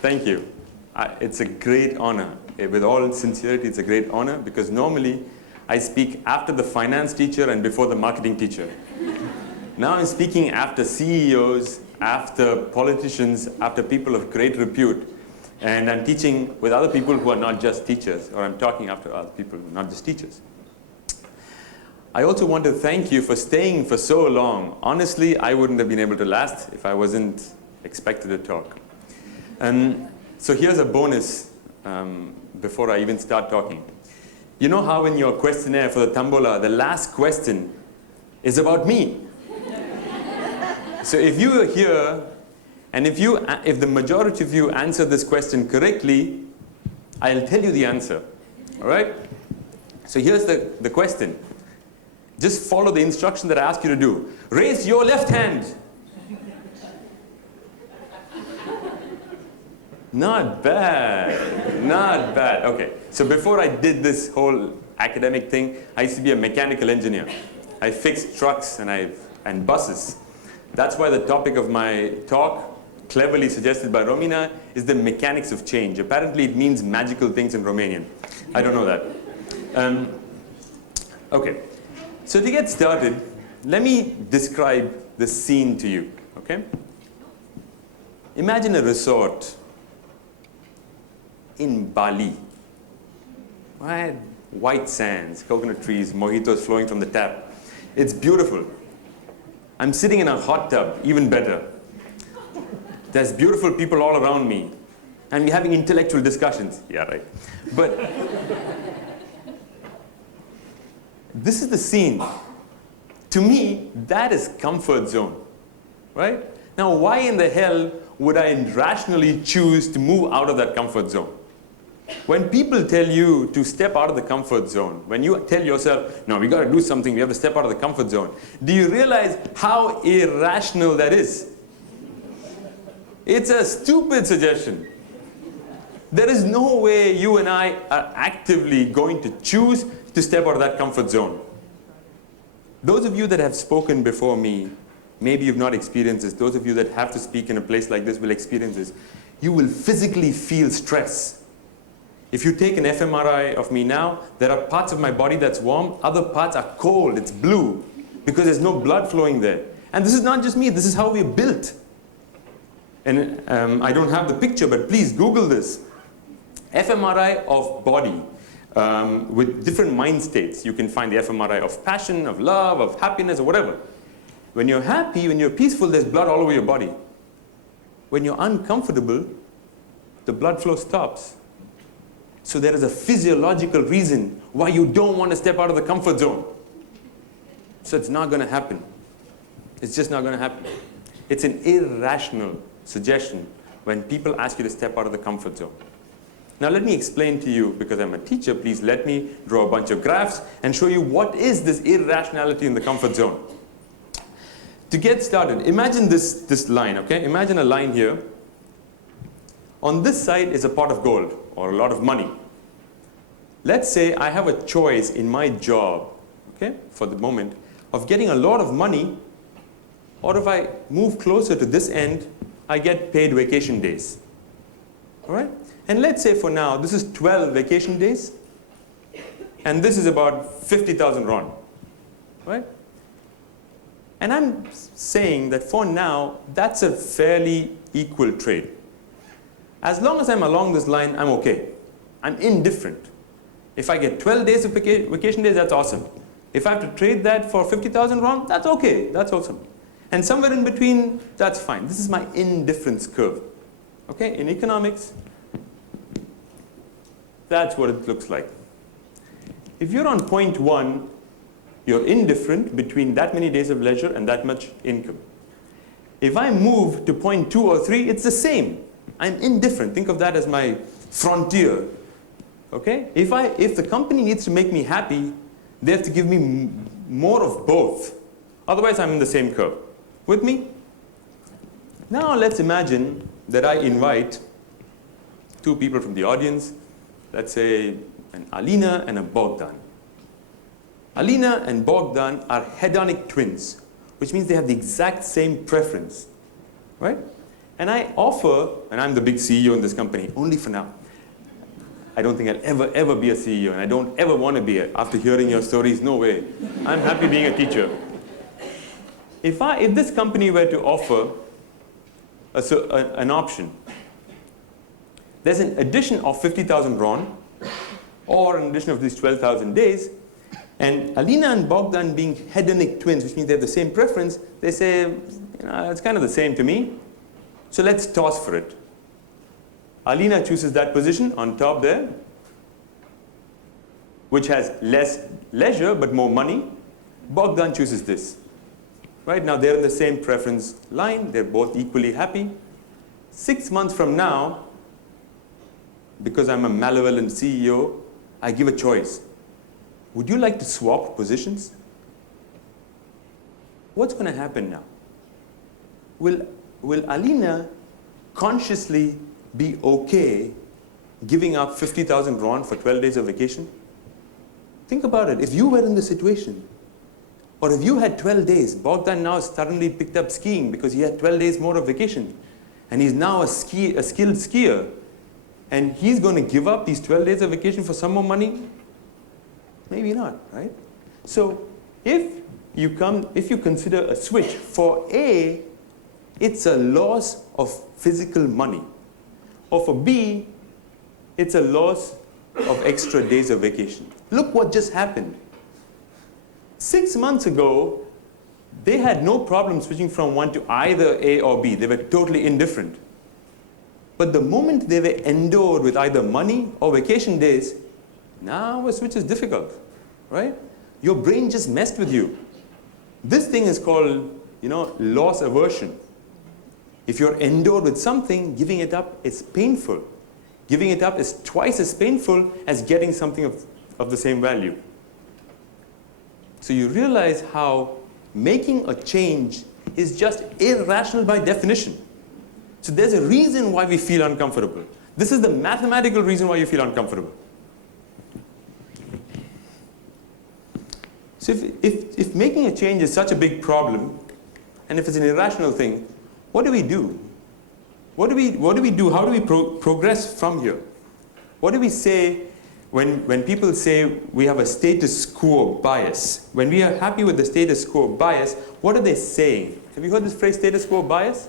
Thank you. It's a great honor. With all sincerity, it's a great honor because normally I speak after the finance teacher and before the marketing teacher. Now I'm speaking after CEOs, after politicians, after people of great repute. And I'm teaching with other people who are not just teachers, or I'm talking after other people who are not just teachers. I also want to thank you for staying for so long. Honestly, I wouldn't have been able to last if I wasn't expected to talk. So here's a bonus before I even start talking. You know how in your questionnaire for the Tambola, the last question is about me. So if you are here, and if the majority of you answer this question correctly, I'll tell you the answer. All right? So here's the question. Just follow the instruction that I ask you to do. Raise your left hand. Not bad. Not bad. Okay. So before I did this whole academic thing, I used to be a mechanical engineer. I fixed trucks and buses. That's why the topic of my talk, cleverly suggested by Romina, is the mechanics of change. Apparently it means magical things in Romanian. I don't know that. Okay. So to get started, let me describe the scene to you, okay? Imagine a resort in Bali, right? White sands, coconut trees, mojitos flowing from the tap. It's beautiful. I'm sitting in a hot tub, even better. There's beautiful people all around me, and we're having intellectual discussions. Yeah, right. But this is the scene. To me, that is comfort zone, right? Now, why in the hell would I rationally choose to move out of that comfort zone? When people tell you to step out of the comfort zone, when you tell yourself, no, we got to do something, we have to step out of the comfort zone, do you realize how irrational that is? It's a stupid suggestion. There is no way you and I are actively going to choose to step out of that comfort zone. Those of you that have spoken before me, maybe you've not experienced this. Those of you that have to speak in a place like this will experience this. You will physically feel stress. If you take an fMRI of me now, there are parts of my body that's warm, other parts are cold, it's blue, because there's no blood flowing there. And this is not just me, this is how we're built. And I don't have the picture, but please Google this. fMRI of body. With different mind states. You can find the fMRI of passion, of love, of happiness, or whatever. When you're happy, when you're peaceful, there's blood all over your body. When you're uncomfortable, the blood flow stops. So there is a physiological reason why you don't want to step out of the comfort zone. So it's not going to happen. It's just not going to happen. It's an irrational suggestion when people ask you to step out of the comfort zone. Now let me explain to you, because I'm a teacher, please let me draw a bunch of graphs and show you what is this irrationality in the comfort zone. To get started, imagine this line, okay? Imagine a line here. On this side is a pot of gold, or a lot of money. Let's say I have a choice in my job, okay, for the moment, of getting a lot of money, or if I move closer to this end, I get paid vacation days, all right? And let's say for now, this is 12 vacation days, and this is about 50,000 RON, right? And I'm saying that for now, that's a fairly equal trade. As long as I'm along this line, I'm okay. I'm indifferent. If I get 12 days of vacation days, that's awesome. If I have to trade that for 50,000 RON, that's okay, that's awesome. And somewhere in between, that's fine. This is my indifference curve, okay? In economics, that's what it looks like. If you're on point 1, you're indifferent between that many days of leisure and that much income. If I move to point 2 or 3, it's the same. I'm indifferent. Think of that as my frontier. Okay? If the company needs to make me happy, they have to give me more of both. Otherwise, I'm in the same curve. With me? Now let's imagine that I invite 2 people from the audience. Let's say an Alina and a Bogdan. Alina and Bogdan are hedonic twins, which means they have the exact same preference, right? And I offer, and I'm the big CEO in this company, only for now. I don't think I'll ever be a CEO, and I don't ever want to be it. After hearing your stories, no way. I'm happy being a teacher. If this company were to offer an option, there's an addition of 50,000 RON, or an addition of these 12,000 days, and Alina and Bogdan being hedonic twins, which means they have the same preference, they say, it's kind of the same to me, so let's toss for it. Alina chooses that position on top there, which has less leisure but more money. Bogdan chooses this. Right now they're in the same preference line, they're both equally happy. 6 months from now, because I'm a malevolent CEO, I give a choice. Would you like to swap positions? What's going to happen now? Will Alina consciously be okay giving up 50,000 RON for 12 days of vacation? Think about it. If you were in the situation, or if you had 12 days, Bogdan now suddenly picked up skiing because he had 12 days more of vacation, and he's now a skilled skier, and he's going to give up these 12 days of vacation for some more money? Maybe not, right? So if you consider a switch, for A, it's a loss of physical money. Or for B, it's a loss of extra days of vacation. Look what just happened. 6 months ago, they had no problem switching from one to either A or B. They were totally indifferent. But the moment they were endowed with either money or vacation days, now a switch is difficult, right? Your brain just messed with you. This thing is called, loss aversion. If you're endowed with something, giving it up is painful. Giving it up is twice as painful as getting something of the same value. So you realize how making a change is just irrational by definition. So there's a reason why we feel uncomfortable. This is the mathematical reason why you feel uncomfortable. So if making a change is such a big problem, and if it's an irrational thing, what do we do? What do we do? How do we progress from here? What do we say when people say we have a status quo bias? When we are happy with the status quo bias, what are they saying? Have you heard this phrase, status quo bias?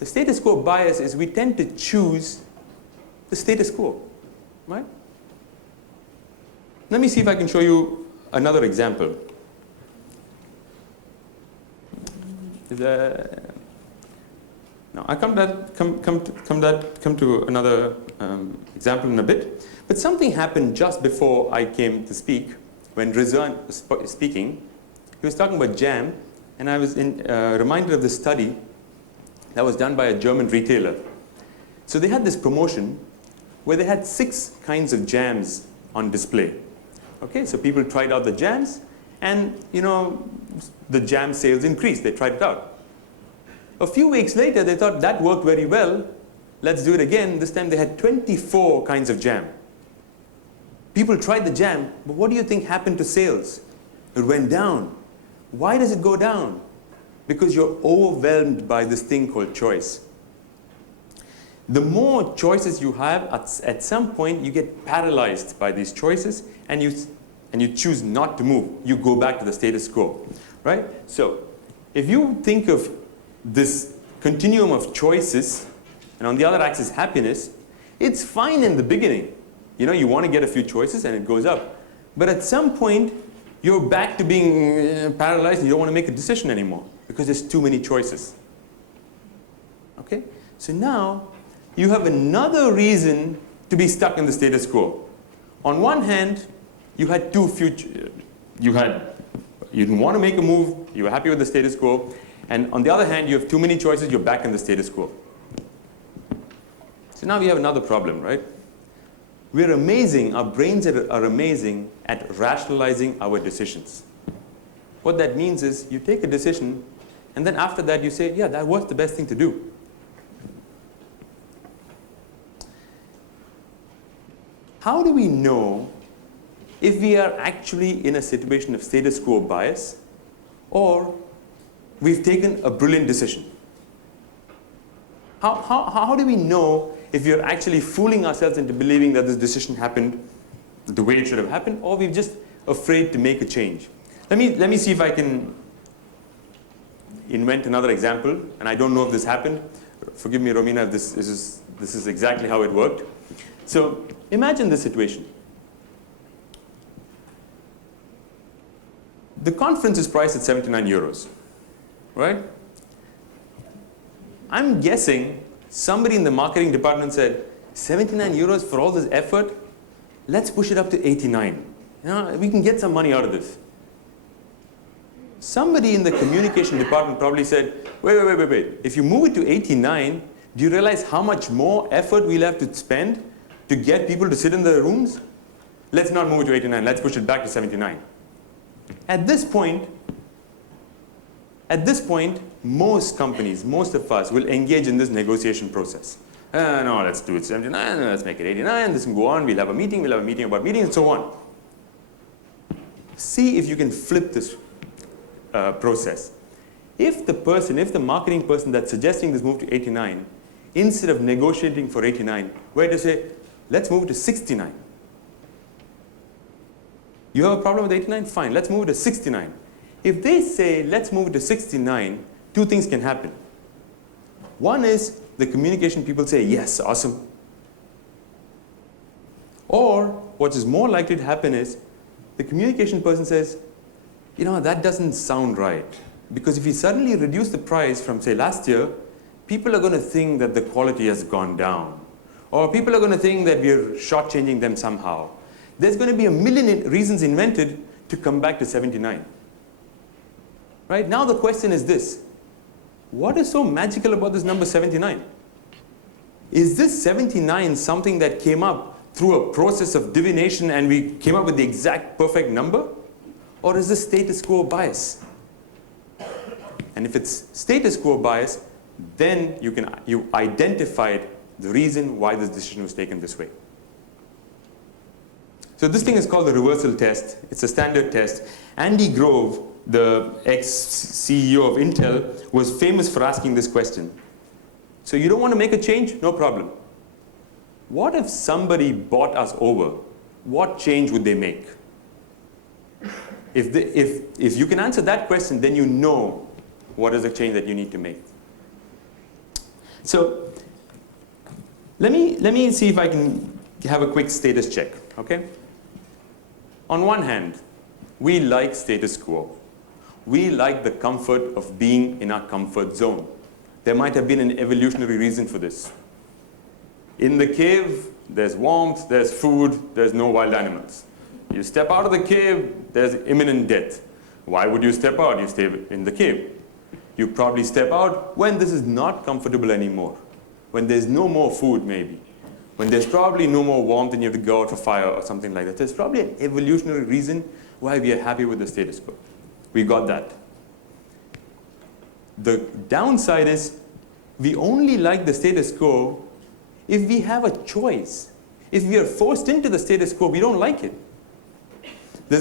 The status quo bias is we tend to choose the status quo, right? Let me see if I can show you another example. Now, I come to another example in a bit. But something happened just before I came to speak. When Rizwan was speaking, he was talking about jam, and I was reminded of this study that was done by a German retailer. So they had this promotion where they had 6 kinds of jams on display. Okay, so people tried out the jams, and the jam sales increased. They tried it out. A few weeks later, they thought that worked very well. Let's do it again. This time they had 24 kinds of jam. People tried the jam, but what do you think happened to sales? It went down. Why does it go down? Because you're overwhelmed by this thing called choice. The more choices you have, at some point you get paralyzed by these choices, and you choose not to move. You go back to the status quo, right? So if you think of this continuum of choices, and on the other axis happiness, it's fine in the beginning. You want to get a few choices and it goes up. But at some point, you're back to being paralyzed and you don't want to make a decision anymore because there's too many choices. Okay? So now, you have another reason to be stuck in the status quo. On one hand, you had you didn't want to make a move, you were happy with the status quo, and on the other hand, you have too many choices, you're back in the status quo. So now we have another problem, right? We're amazing, our brains are amazing at rationalizing our decisions. What that means is you take a decision, and then after that you say, yeah, that was the best thing to do. How do we know if we are actually in a situation of status quo bias, or we've taken a brilliant decision? How do we know if we're actually fooling ourselves into believing that this decision happened the way it should have happened, or we're just afraid to make a change? Let me see if I can invent another example, and I don't know if this happened. Forgive me, Romina, if this is exactly how it worked. So imagine this situation. The conference is priced at 79 euros, right? I'm guessing somebody in the marketing department said, 79 euros for all this effort? Let's push it up to 89. You know, we can get some money out of this. Somebody in the communication department probably said, wait. If you move it to 89, do you realize how much more effort we'll have to spend to get people to sit in the rooms? Let's not move it to 89, let's push it back to 79. At this point, most companies, most of us will engage in this negotiation process. No, let's do it 79, let's make it 89, this can go on, we'll have a meeting about meetings, and so on. See if you can flip this process. If the marketing person that's suggesting this move to 89, instead of negotiating for 89, were to say, let's move it to 69. You have a problem with 89? Fine, let's move it to 69. If they say, let's move it to 69, two things can happen. One is the communication people say, yes, awesome. Or what is more likely to happen is the communication person says, you know, that doesn't sound right. Because if you suddenly reduce the price from, say, last year, people are going to think that the quality has gone down. Or people are going to think that we're shortchanging them somehow. There's going to be a million reasons invented to come back to 79. Right? Now the question is this. What is so magical about this number 79? Is this 79 something that came up through a process of divination and we came up with the exact perfect number? Or is this status quo bias? And if it's status quo bias, then you identified the reason why this decision was taken this way. So this thing is called the reversal test. It's a standard test. Andy Grove, the ex-CEO of Intel, was famous for asking this question. So you don't want to make a change? No problem. What if somebody bought us over? What change would they make? If you can answer that question, then you know what is the change that you need to make. So let me see if I can have a quick status check, okay? On one hand, we like status quo. We like the comfort of being in our comfort zone. There might have been an evolutionary reason for this. In the cave, there's warmth, there's food, there's no wild animals. You step out of the cave, there's imminent death. Why would you step out? You stay in the cave. You probably step out when this is not comfortable anymore. When there's no more food, maybe. When there's probably no more warmth and you have to go out for fire or something like that. There's probably an evolutionary reason why we are happy with the status quo. We got that. The downside is we only like the status quo if we have a choice. If we are forced into the status quo, we don't like it. There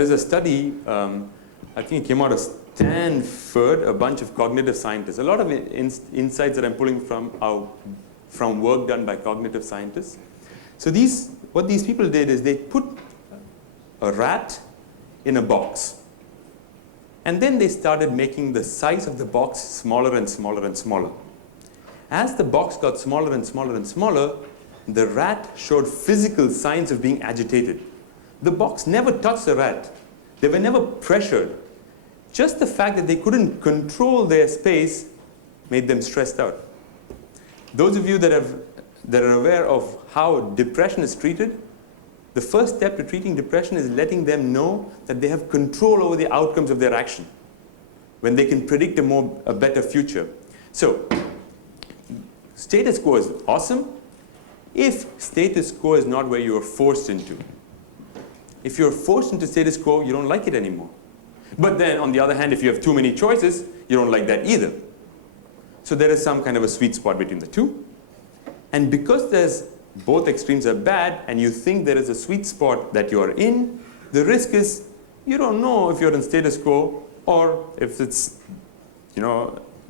is a study, I think it came out of Stanford, a bunch of cognitive scientists. A lot of insights that I'm pulling from work done by cognitive scientists. So what these people did is they put a rat in a box. And then they started making the size of the box smaller and smaller and smaller. As the box got smaller and smaller and smaller, the rat showed physical signs of being agitated. The box never touched the rat. They were never pressured. Just the fact that they couldn't control their space made them stressed out. Those of you that are aware of how depression is treated, the first step to treating depression is letting them know that they have control over the outcomes of their action, when they can predict a better future. So, status quo is awesome if status quo is not where you are forced into. If you're forced into status quo, you don't like it anymore. But then, on the other hand, if you have too many choices, you don't like that either. So there is some kind of a sweet spot between the two. And because both extremes are bad, and you think there is a sweet spot that you are in, the risk is you don't know if you're in status quo or if it's,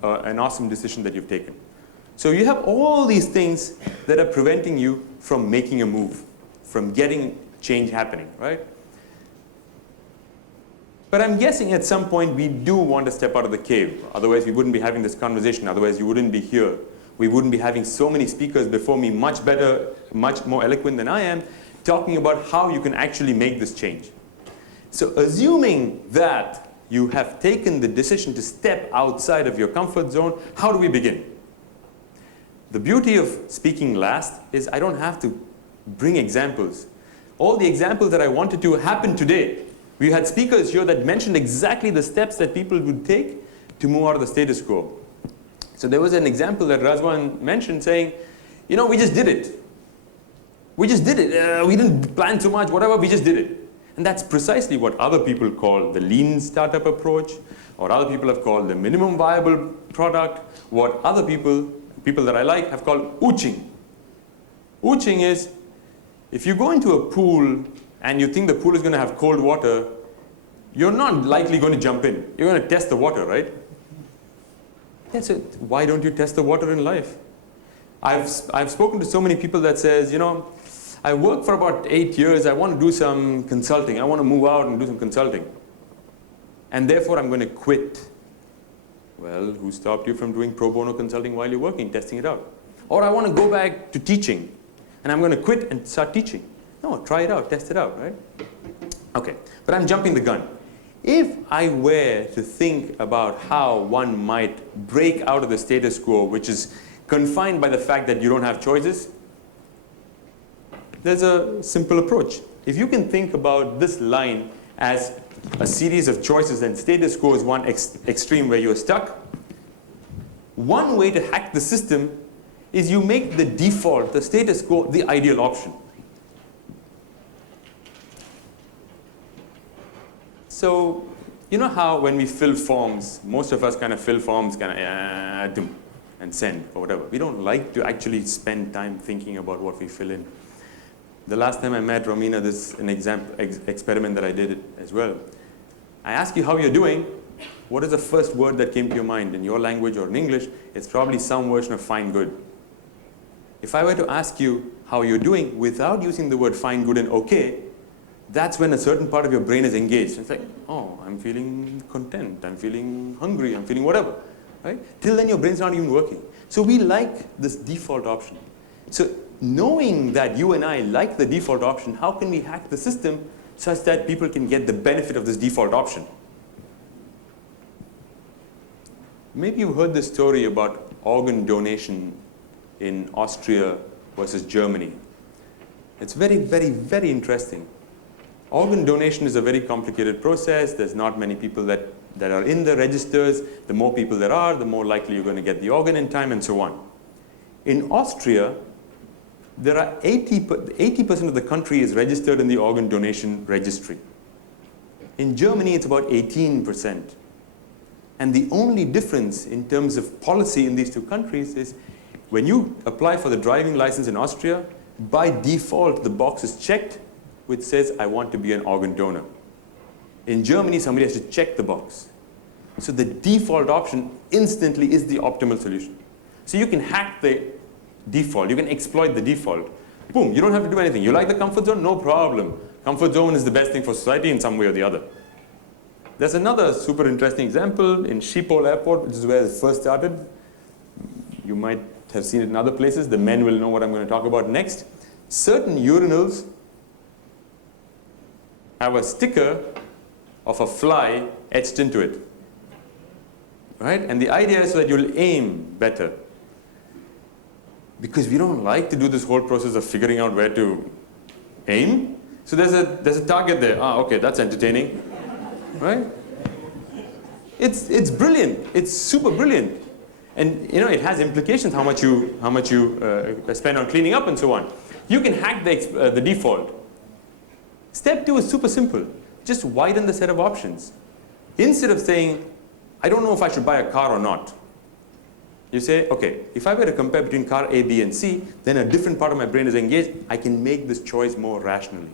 an awesome decision that you've taken. So you have all these things that are preventing you from making a move, from getting change happening, right? But I'm guessing at some point we do want to step out of the cave. Otherwise we wouldn't be having this conversation. Otherwise you wouldn't be here. We wouldn't be having so many speakers before me, much better, much more eloquent than I am, talking about how you can actually make this change. So assuming that you have taken the decision to step outside of your comfort zone, how do we begin? The beauty of speaking last is I don't have to bring examples. All the examples that I wanted to happen today. We had speakers here that mentioned exactly the steps that people would take to move out of the status quo. So there was an example that Razwan mentioned saying, you know, we just did it. We just did it. We didn't plan too much, whatever, we just did it. And that's precisely what other people call the lean startup approach, or other people have called the minimum viable product, what other people that I like, have called ooching. Ooching is, if you go into a pool and you think the pool is going to have cold water, you're not likely going to jump in. You're going to test the water, right? That's it. Why don't you test the water in life? I've spoken to so many people that says, you know, I worked for about 8 years, I want to do some consulting. I want to move out and do some consulting. And therefore I'm going to quit. Well, who stopped you from doing pro bono consulting while you're working, testing it out? Or I want to go back to teaching, and I'm going to quit and start teaching. No, try it out, test it out, right? Okay, but I'm jumping the gun. If I were to think about how one might break out of the status quo, which is confined by the fact that you don't have choices, there's a simple approach. If you can think about this line as a series of choices, and status quo is one extreme where you're stuck, one way to hack the system is you make the default, the status quo, the ideal option. So, you know how when we fill forms, most of us kind of fill forms kind of and send or whatever. We don't like to actually spend time thinking about what we fill in. The last time I met Romina, this is an experiment that I did as well. I ask you how you're doing. What is the first word that came to your mind in your language or in English? It's probably some version of fine, good. If I were to ask you how you're doing without using the word fine, good, and okay, that's when a certain part of your brain is engaged. It's like, oh, I'm feeling content, I'm feeling hungry, I'm feeling whatever, right? Till then your brain's not even working. So we like this default option. So knowing that you and I like the default option, how can we hack the system such that people can get the benefit of this default option? Maybe you've heard this story about organ donation in Austria versus Germany. It's very, very, very interesting. Organ donation is a very complicated process. There's not many people that are in the registers. The more people there are, the more likely you're going to get the organ in time, and so on. In Austria, there are 80% of the country is registered in the organ donation registry. In Germany, it's about 18%. And the only difference in terms of policy in these two countries is when you apply for the driving license in Austria, by default, the box is checked, which says, I want to be an organ donor. In Germany, somebody has to check the box. So the default option instantly is the optimal solution. So you can hack the default. You can exploit the default. Boom, you don't have to do anything. You like the comfort zone? No problem. Comfort zone is the best thing for society in some way or the other. There's another super interesting example in Schiphol Airport, which is where it first started. You might have seen it in other places. The men will know what I'm going to talk about next. Certain urinals have a sticker of a fly etched into it, right? And the idea is so that you'll aim better. Because we don't like to do this whole process of figuring out where to aim. So there's a target there. Ah, okay, that's entertaining, right? It's brilliant. It's super brilliant. And you know, it has implications how much you spend on cleaning up and so on. You can hack the default. Step 2 is super simple. Just widen the set of options. Instead of saying, I don't know if I should buy a car or not, you say, okay, if I were to compare between car A, B, and C, then a different part of my brain is engaged. I can make this choice more rationally.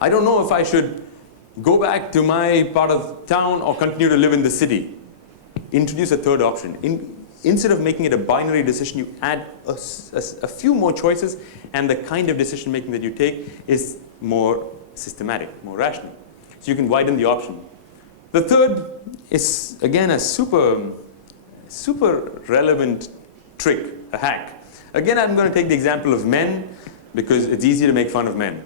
I don't know if I should go back to my part of town or continue to live in the city. introduce a third option. Instead of making it a binary decision, you add a few more choices, and the kind of decision making that you take is more systematic, more rational. So you can widen the option. The third is, again, a super relevant trick, a hack. Again, I'm going to take the example of men because it's easy to make fun of men.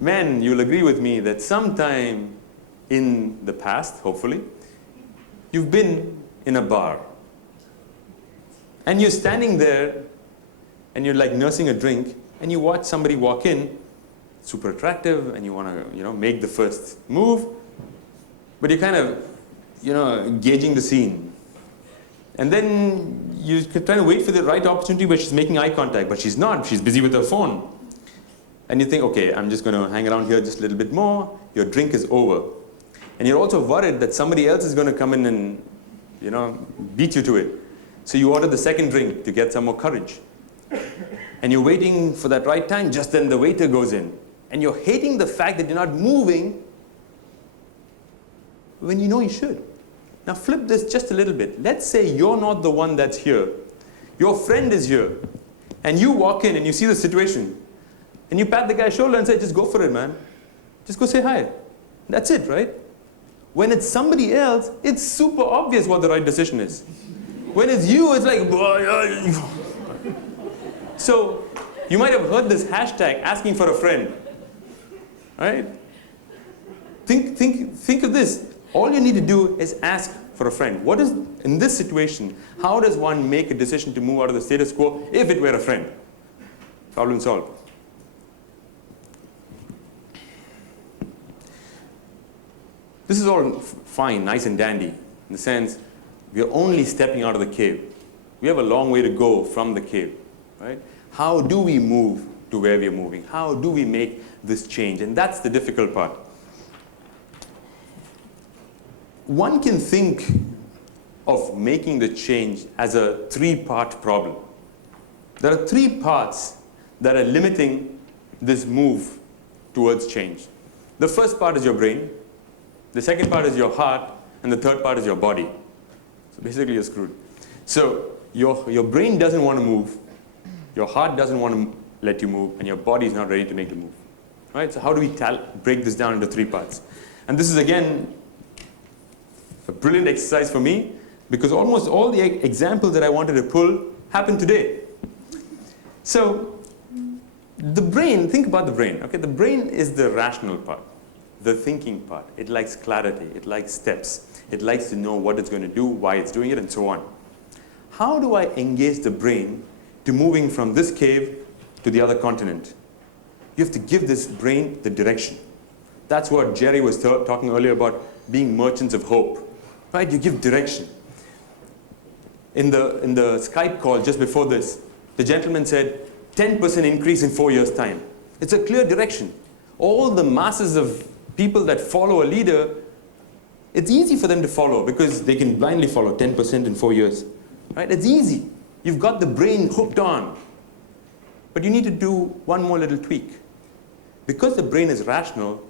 Men, you'll agree with me that sometime in the past, hopefully, you've been in a bar. And you're standing there and you're like nursing a drink, and you watch somebody walk in, super attractive, and you want to, make the first move, but you're kind of, gauging the scene. And then you're trying to wait for the right opportunity where she's making eye contact, but she's not. She's busy with her phone. And you think, okay, I'm just going to hang around here just a little bit more. Your drink is over. And you're also worried that somebody else is going to come in and, beat you to it. So you order the second drink to get some more courage. And you're waiting for that right time. Just then the waiter goes in. And you're hating the fact that you're not moving when you know you should. Now flip this just a little bit. Let's say you're not the one that's here. Your friend is here. And you walk in and you see the situation. And you pat the guy's shoulder and say, just go for it, man. Just go say hi. That's it, right? When it's somebody else, it's super obvious what the right decision is. When it's you, it's like, so you might have heard this hashtag, asking for a friend, right? Think of this. All you need to do is ask for a friend. What is, in this situation, how does one make a decision to move out of the status quo if it were a friend? Problem solved. This is all fine, nice and dandy, in the sense we are only stepping out of the cave. We have a long way to go from the cave, right? How do we move to where we are moving? How do we make this change? And that's the difficult part. One can think of making the change as a three-part problem. There are three parts that are limiting this move towards change. The first part is your brain. The second part is your heart, and the third part is your body. So basically you're screwed. So your brain doesn't want to move, your heart doesn't want to let you move, and your body is not ready to make the move. Right? So how do we break this down into three parts? And this is, again, a brilliant exercise for me, because almost all the examples that I wanted to pull happened today. So the brain, think about the brain. Okay? The brain is the rational part. The thinking part. It likes clarity. It likes steps. It likes to know what it's going to do, why it's doing it, and so on. How do I engage the brain to moving from this cave to the other continent? You have to give this brain the direction. That's what Jerry was talking earlier about, being merchants of hope. Right? You give direction. In the Skype call just before this, the gentleman said, 10% increase in 4 years' time. It's a clear direction. All the masses of people that follow a leader, it's easy for them to follow because they can blindly follow 10% in 4 years. Right? It's easy. You've got the brain hooked on. But you need to do one more little tweak. Because the brain is rational,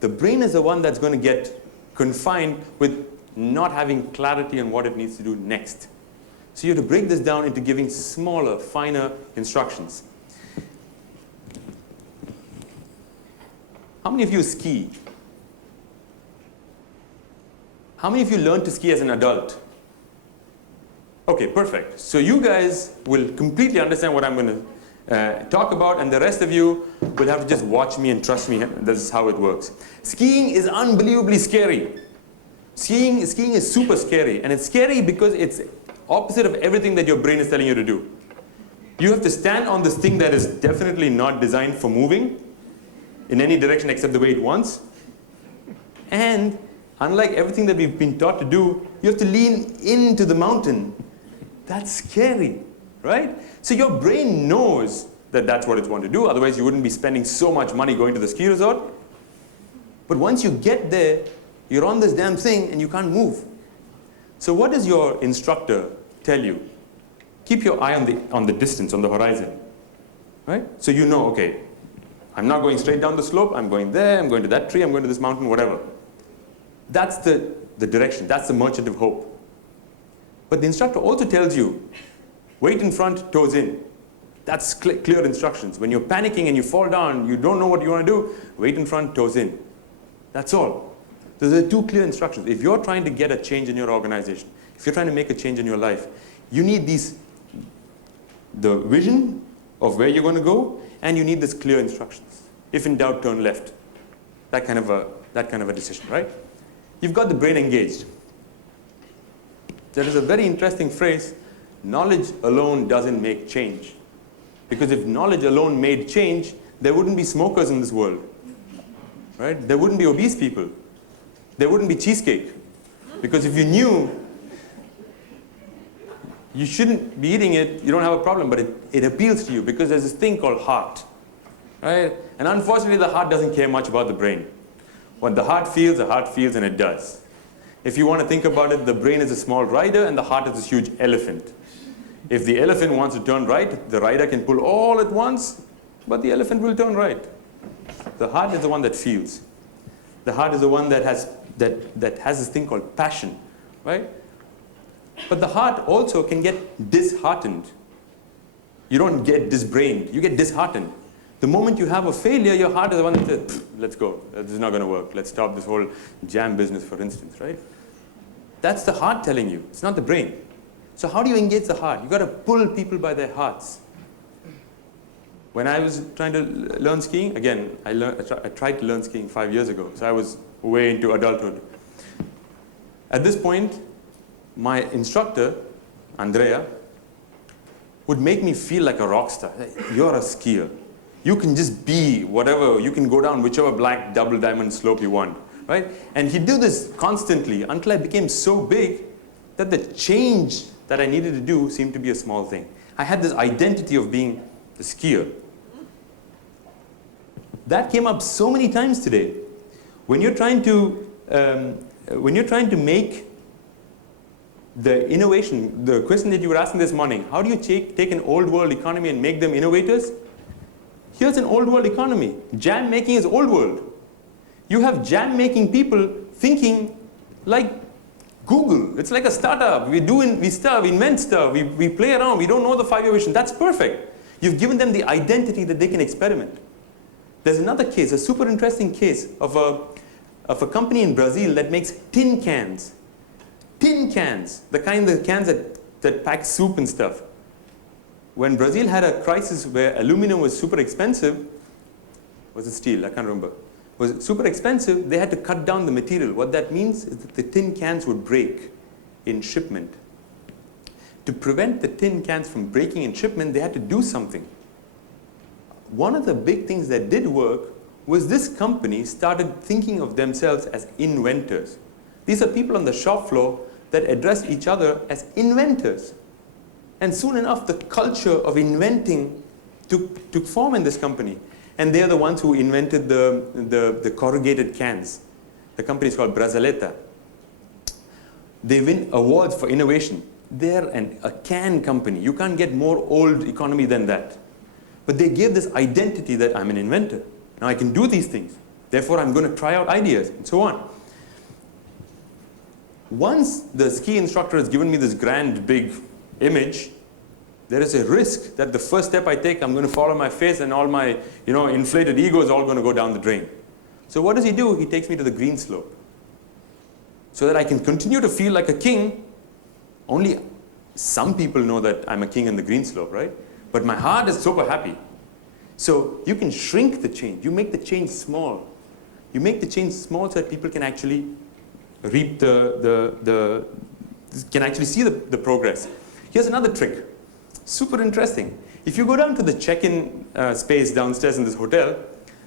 the brain is the one that's going to get confined with not having clarity on what it needs to do next. So you have to break this down into giving smaller, finer instructions. How many of you ski? How many of you learned to ski as an adult? Okay, perfect. So you guys will completely understand what I'm going to talk about, and the rest of you will have to just watch me and trust me. This is how it works. Skiing is unbelievably scary. Skiing is super scary, and it's scary because it's opposite of everything that your brain is telling you to do. You have to stand on this thing that is definitely not designed for moving in any direction except the way it wants. And unlike everything that we've been taught to do, you have to lean into the mountain. That's scary, right? So your brain knows that that's what it wants to do. Otherwise, you wouldn't be spending so much money going to the ski resort. But once you get there, you're on this damn thing and you can't move. So what does your instructor tell you? Keep your eye on the distance, on the horizon, right? So you know, okay, I'm not going straight down the slope. I'm going there. I'm going to that tree. I'm going to this mountain, whatever. That's the the direction. That's the merchant of hope. But the instructor also tells you, weight in front, toes in. That's clear instructions. When you're panicking and you fall down, you don't know what you want to do, weight in front, toes in. That's all. Those are 2 clear instructions. If you're trying to get a change in your organization, if you're trying to make a change in your life, you need the vision of where you're going to go, and you need this clear instructions. If in doubt, turn left. That kind of a decision, right? You've got the brain engaged. There is a very interesting phrase, knowledge alone doesn't make change. Because if knowledge alone made change, there wouldn't be smokers in this world, right? There wouldn't be obese people. There wouldn't be cheesecake. Because if you knew you shouldn't be eating it, you don't have a problem, but it appeals to you because there's this thing called heart, right? And unfortunately, the heart doesn't care much about the brain. What the heart feels, and it does. If you want to think about it, the brain is a small rider and the heart is a huge elephant. If the elephant wants to turn right, the rider can pull all at once, but the elephant will turn right. The heart is the one that feels. The heart is the one that has this thing called passion, right? But the heart also can get disheartened. You don't get disbrained, you get disheartened. The moment you have a failure, your heart is the one that says, let's go, this is not going to work. Let's stop this whole jam business, for instance, right? That's the heart telling you, it's not the brain. So how do you engage the heart? You've got to pull people by their hearts. When I was trying to learn skiing, again, I tried to learn skiing 5 years ago, so I was way into adulthood. At this point, my instructor, Andrea, would make me feel like a rock star. You're a skier. You can just be whatever, you can go down whichever black double diamond slope you want, right? And he'd do this constantly until I became so big that the change that I needed to do seemed to be a small thing. I had this identity of being the skier. That came up so many times today. When you're trying to make the innovation, the question that you were asking this morning, how do you take an old world economy and make them innovators? Here's an old world economy. Jam making is old world. You have jam making people thinking like Google. It's like a startup. We invent stuff, we play around, we don't know the 5-year vision. That's perfect. You've given them the identity that they can experiment. There's another case, a super interesting case of a company in Brazil that makes tin cans. Tin cans, the cans that pack soup and stuff. When Brazil had a crisis where aluminum was super expensive, was it steel? I can't remember. Was super expensive, they had to cut down the material. What that means is that the tin cans would break in shipment. To prevent the tin cans from breaking in shipment, they had to do something. One of the big things that did work was this company started thinking of themselves as inventors. These are people on the shop floor that address each other as inventors. And soon enough, the culture of inventing took form in this company. And they are the ones who invented the corrugated cans. The company is called Brazaleta. They win awards for innovation. They're a can company. You can't get more old economy than that. But they gave this identity that I'm an inventor. Now I can do these things. Therefore, I'm going to try out ideas, and so on. Once the ski instructor has given me this grand, big image, there is a risk that the first step I take, I'm going to fall on my face and all my inflated ego is all going to go down the drain. So what does he do? He takes me to the green slope. So that I can continue to feel like a king. Only some people know that I'm a king in the green slope, right? But my heart is super happy. So you can shrink the change. You make the change small. You make the change small so that people can actually reap can actually see the progress. Here's another trick. Super interesting. If you go down to the check-in space downstairs in this hotel,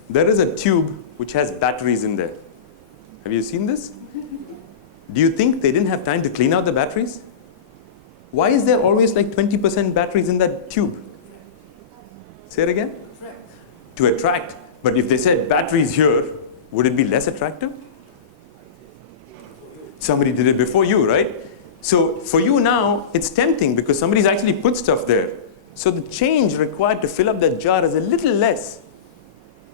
there is a tube which has batteries in there. Have you seen this? Do you think they didn't have time to clean out the batteries? Why is there always like 20% batteries in that tube? Say it again? To attract. But if they said batteries here, would it be less attractive? Somebody did it before you, right? So for you now, it's tempting because somebody's actually put stuff there. So the change required to fill up that jar is a little less.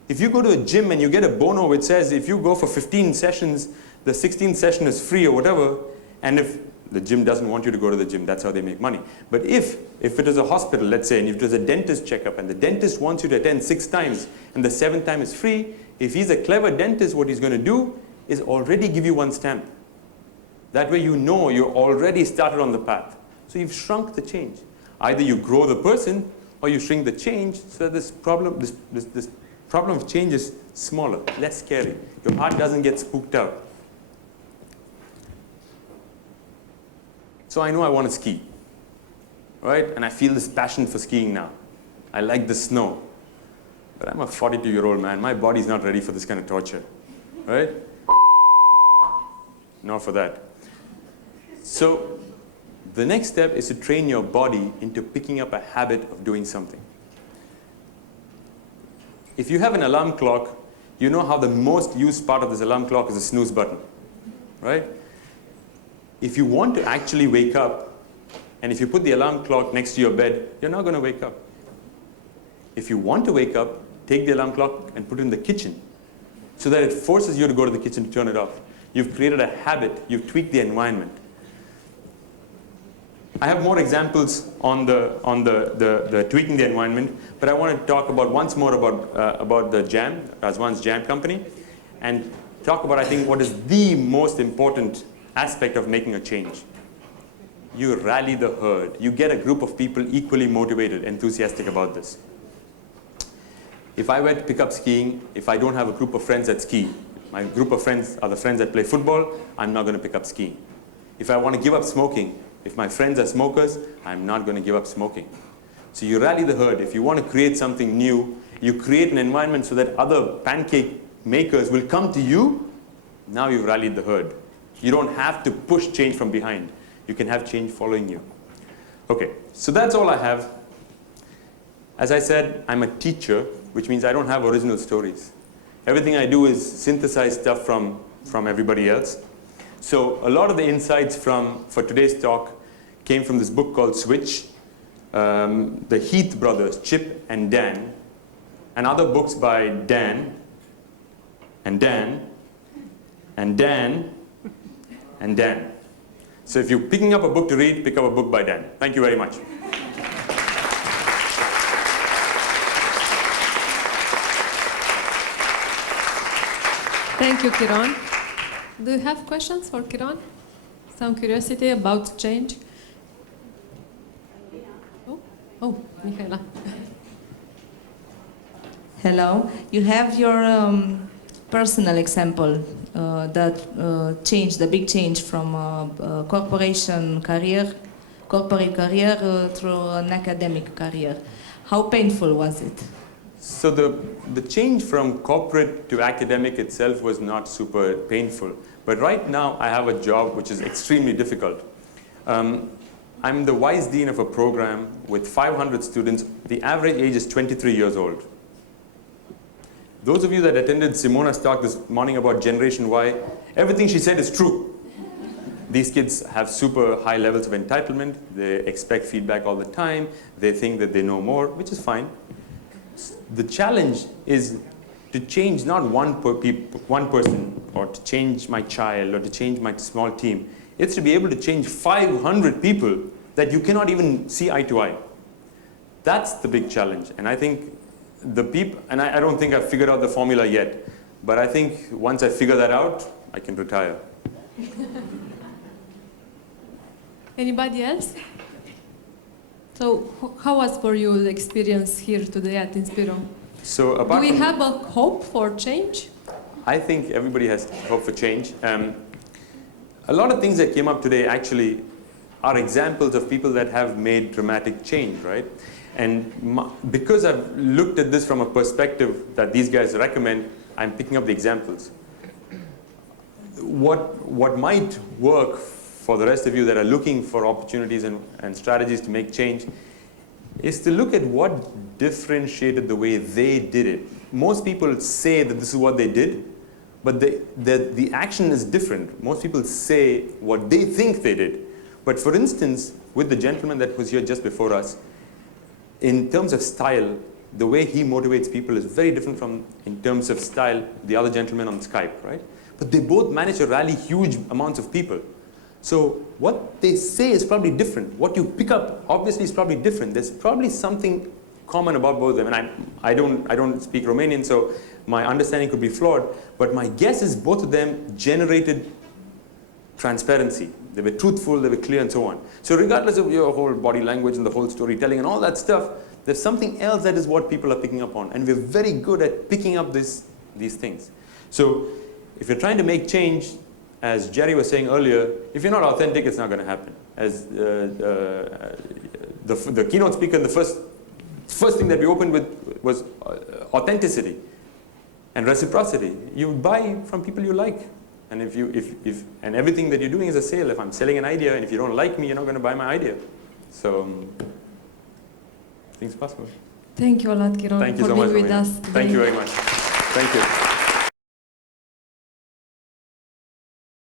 If you go to a gym and you get a bono which says if you go for 15 sessions, the 16th session is free or whatever, and if the gym doesn't want you to go to the gym, that's how they make money. But if it is a hospital, let's say, and if it is a dentist checkup, and the dentist wants you to attend 6 times, and the 7th time is free, if he's a clever dentist, what he's going to do is already give you 1 stamp. That way you know you're already started on the path. So you've shrunk the change. Either you grow the person, or you shrink the change, so that this problem of change is smaller, less scary. Your heart doesn't get spooked out. So I know I want to ski, right? And I feel this passion for skiing now. I like the snow. But I'm a 42-year-old man. My body's not ready for this kind of torture, right? Not for that. So the next step is to train your body into picking up a habit of doing something. If you have an alarm clock, you know how the most used part of this alarm clock is the snooze button, right? If you want to actually wake up, and if you put the alarm clock next to your bed, you're not going to wake up. If you want to wake up, take the alarm clock and put it in the kitchen so that it forces you to go to the kitchen to turn it off. You've created a habit. You've tweaked the environment. I have more examples on the tweaking the environment, but I want to talk about once more about the jam, Razwan's jam company, and talk about, I think, what is the most important aspect of making a change. You rally the herd. You get a group of people equally motivated, enthusiastic about this. If I were to pick up skiing, if I don't have a group of friends that ski, my group of friends are the friends that play football, I'm not going to pick up skiing. If I want to give up smoking, if my friends are smokers, I'm not going to give up smoking. So you rally the herd. If you want to create something new, you create an environment so that other pancake makers will come to you. Now you've rallied the herd. You don't have to push change from behind. You can have change following you. Okay, so that's all I have. As I said, I'm a teacher, which means I don't have original stories. Everything I do is synthesize stuff from everybody else. So a lot of the insights for today's talk came from this book called Switch, the Heath brothers, Chip and Dan, and other books by Dan, and Dan, and Dan, and Dan. So if you're picking up a book to read, pick up a book by Dan. Thank you very much. Thank you, Kiron. Do you have questions for Kiron? Some curiosity about change? Oh, Michaela. Hello. You have your personal example that changed, the big change from corporate career through an academic career. How painful was it? So the change from corporate to academic itself was not super painful. But right now, I have a job which is extremely difficult. I'm the vice dean of a program with 500 students. The average age is 23 years old. Those of you that attended Simona's talk this morning about Generation Y, everything she said is true. These kids have super high levels of entitlement. They expect feedback all the time. They think that they know more, which is fine. The challenge is to change not one person, or to change my child, or to change my small team. It's to be able to change 500 people that you cannot even see eye to eye. That's the big challenge. And I think the people, and I don't think I've figured out the formula yet, but I think once I figure that out, I can retire. Anybody else? So how was for you the experience here today at Inspiro? So do we have a hope for change? I think everybody has hope for change. A lot of things that came up today actually are examples of people that have made dramatic change, right? And because I've looked at this from a perspective that these guys recommend, I'm picking up the examples. What might work for the rest of you that are looking for opportunities and strategies to make change is to look at what differentiated the way they did it. Most people say that this is what they did, but the action is different. Most people say what they think they did. But for instance, with the gentleman that was here just before us, in terms of style, the way he motivates people is very different from, in terms of style, the other gentleman on Skype, right? but they both manage to rally huge amounts of people. So what they say is probably different. What you pick up obviously is probably different. There's probably something common about both of them. And I don't speak Romanian, so my understanding could be flawed. But my guess is both of them generated transparency. They were truthful, they were clear, and so on. So regardless of your whole body language and the whole storytelling and all that stuff, there's something else that is what people are picking up on. And we're very good at picking up these things. So if you're trying to make change, as Jerry was saying earlier, if you're not authentic, it's not going to happen. As the keynote speaker, the first thing that we opened with was authenticity and reciprocity. You buy from people you like. And and everything that you're doing is a sale. If I'm selling an idea, and if you don't like me, you're not going to buy my idea. So, things possible. Thank you a lot, Kiron, Thank you for so being much, with Romania. us today. Thank you very much. Thank you.